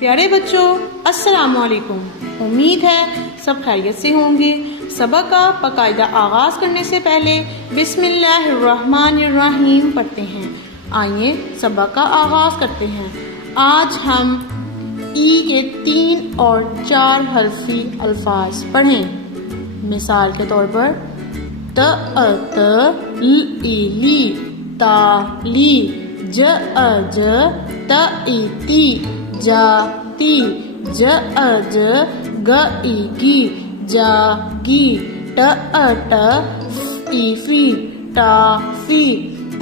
प्यारे बच्चों, अस्सलाम वालेकुम। उम्मीद है सब खैरियत से होंगे। सबक का बाकायदा आगाज़ करने से पहले बिस्मिल्लाहिर्रहमानिर्रहीम पढ़ते हैं। आइए सबक का आगाज़ करते हैं। आज हम ई के 3 और 4 हर्फी अल्फाज पढ़ें। मिसाल के तौर पर त ली ता ली ज त ती जाती ज गी जागी ट फी टाफी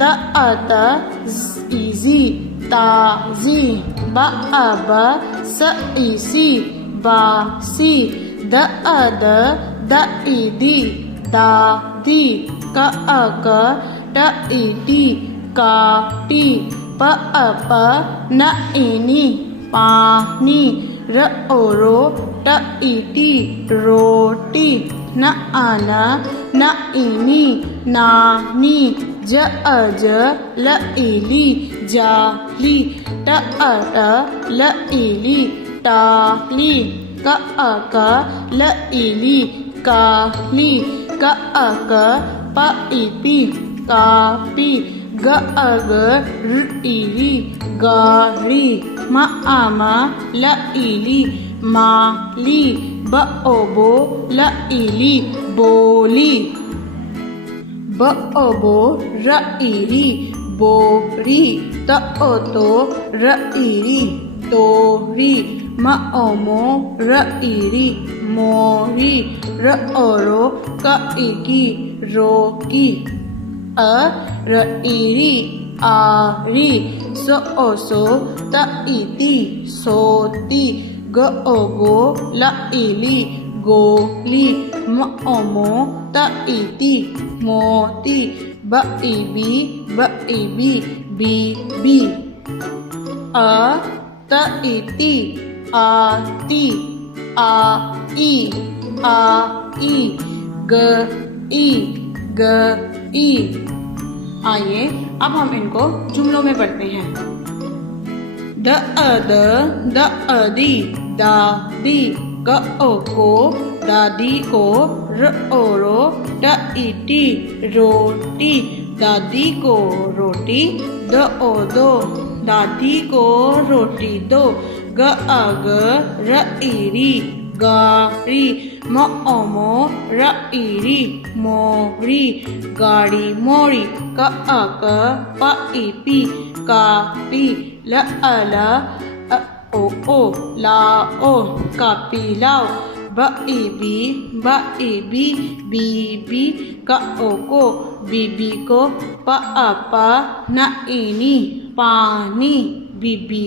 त इजी ताजी ब सी बासी द दी दादी क ट काटी प न पानी रो ट रोटी न इनी नानी ज ली जाली ट ली टाली क ली काली क पी कापी ग गाड़ी म ली माली ब ली बोली ब बोरी त तोरी म मोरी रो रोकी आरी सो ती सोती गो ली गोली मो ती मोती बीबी बीबी ती आती आई गई। आइए अब हम इनको जुमलों में पढ़ते हैं। दी दादी को दादी को रो टी रोटी दादी को रोटी दो दादी को रोटी दो री गाड़ी मोरी गाड़ी मोरी पी कापी लाओ कापी लाओ बीबी को बीबी को न पानी बीबी